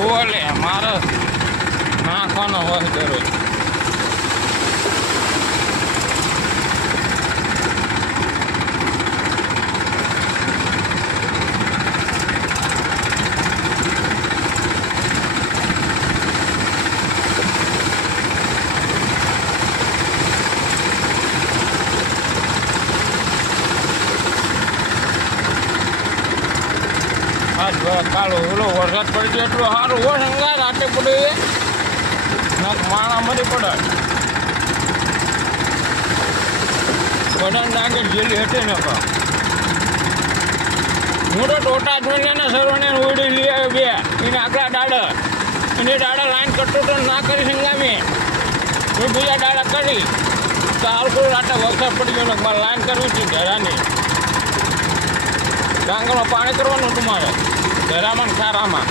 ઓલે મારે નાખવાનો હોય દરરોજ. કાલો ઓલો વરસાદ પડી ગયો એટલો સારું હોય સંગાર આટે પડે માણા મરી પડે બધાને ડાંગે જેલી હતી ને હું તો ટોટા જોઈને ને સરોને ઉડી લઈ આવ્યો બે એને આગલા દાડા એની દાડા લાઈન કરતો તો ના કરી સંગામી હું બીજા દાડા કરી તો આલકુલ આટે વરસાદ પડી ગયો ને મારે લાઈન કરવી હતી ઘરાની ડાંગરમાં પાણી કરવાનું હતું મારે ઘરામાં ખારામાં